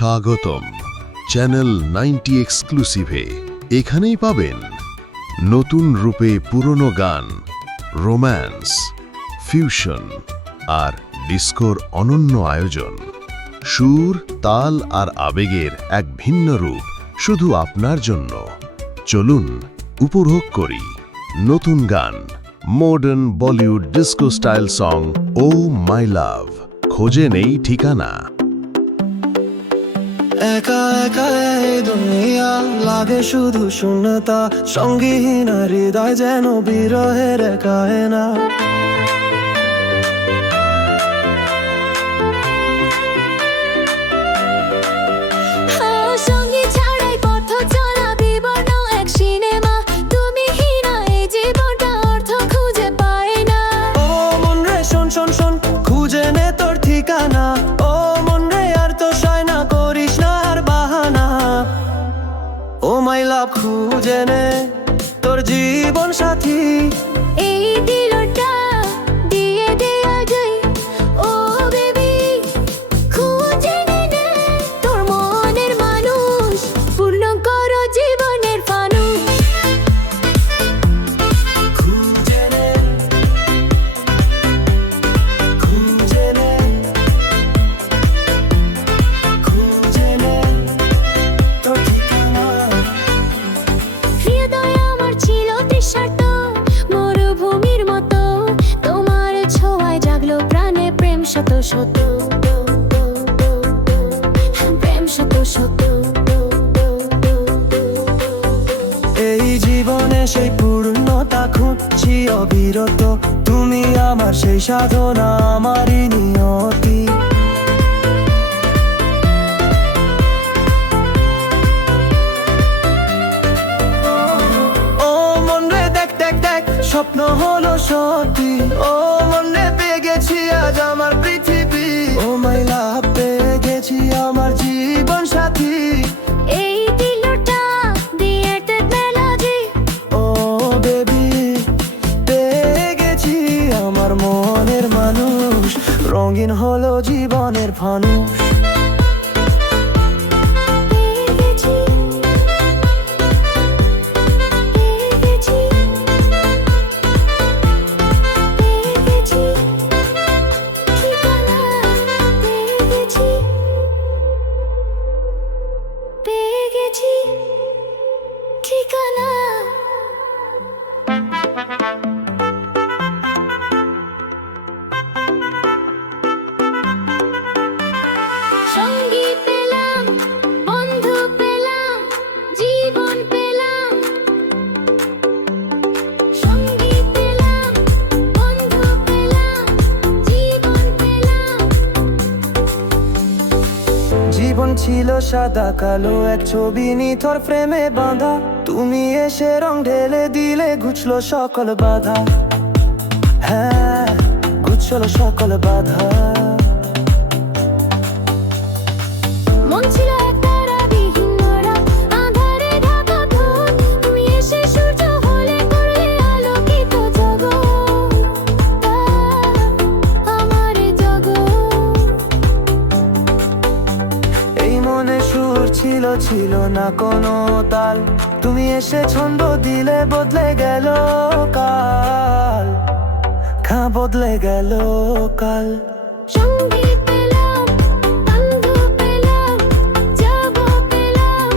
স্বাগতম চ্যানেল 90 এক্সক্লুসিভে। এখানেই পাবেন নতুন রূপে পুরনো গান, রোম্যান্স, ফিউশন আর ডিস্কোর অনন্য আয়োজন। সুর, তাল আর আবেগের এক ভিন্ন রূপ শুধু আপনার জন্য। চলুন উপভোগ করি নতুন গান, modern Bollywood disco style song oh my love. খোঁজে নেই ঠিকানা। একা একা এই দুনিয়া লাগে শুধু শূন্যতা, সঙ্গীহীন হৃদয় যেন বিরহের একায়না। সঙ্গী ছাড়াই পথ চলা বিবর্ণ এক সিনেমা, তুমি হীনা এই জীবনটা অর্থ খুঁজে পায় না। ও মন রে শোন শোন শোন, খুঁজে নে তোর ঠিকানা। ও মন রে আর তো সয় না, করিস না আর বাহানা। ও মাই লাভ, খুঁজে নে তোর জীবন সাথী। এই দিলটা দিয়ে দেয়া যায়, ও বেবি খুঁজে নে তোর মনের মানুষ, পূর্ণ করো জীবনের ফানুষ। খুঁজে নে, খুঁজে নে, খুঁজে নে তোর ঠিকানা। হৃদয় আমার ছিল তৃষার্ত মরুভূমির মতো, তোমার ছোঁয়ায় জাগলো প্রাণে প্রেম শত শত, প্রেম শত শত। এই জীবনে সেই পূর্ণতা খুঁজছি অবিরত, তুমি আমার সেই সাধনা, আমারই নিয়তি। ও মন রে দেখ দেখ দেখ, স্বপ্ন হলো সত্যি। ও মন রে পেয়ে গেছি আজ আমার পৃথিবী। ও মাই লাভ, পেয়ে গেছি আমার জীবন সাথী। এই দিলটা দিয়ে মেলোডি, ও বেবি, পেয়ে গেছি আমার মনের মানুষ, রঙিন হলো জীবনের ফানুষ। পেয়ে গেছি, পেয়ে গেছি, পেয়ে গেছি ঠিকানা, পেয়ে গেছি, পেয়ে গেছি ঠিকানা। সঙ্গী পেলাম, বন্ধু পেলাম, জীবন পেলাম। সঙ্গী পেলাম, বন্ধু পেলাম, জীবন পেলাম। জীবন ছিল সাদা কালো এক ছবি নিথর ফ্রেমে বাঁধা, তুমি এসে রং ঢেলে দিলে ঘুচলো সকল বাধা। হ্যাঁ, ঘুচলো সকল বাধা। মন ছিল এক তারাবিহীন রাত, আঁধারে ঢাকা ভোর, তুমি এসে সূর্য হলে করলে আলোকিত জগৎ, আমার জগৎ। এই মনে সুর ছিল, ছিল না কোনো তাল, তুমি এসে ছন্দ দিলে বদলে গেল কাল, বদলে গেল কাল। সঙ্গী পেলাম, বন্ধু পেলাম, যাব পেলাম।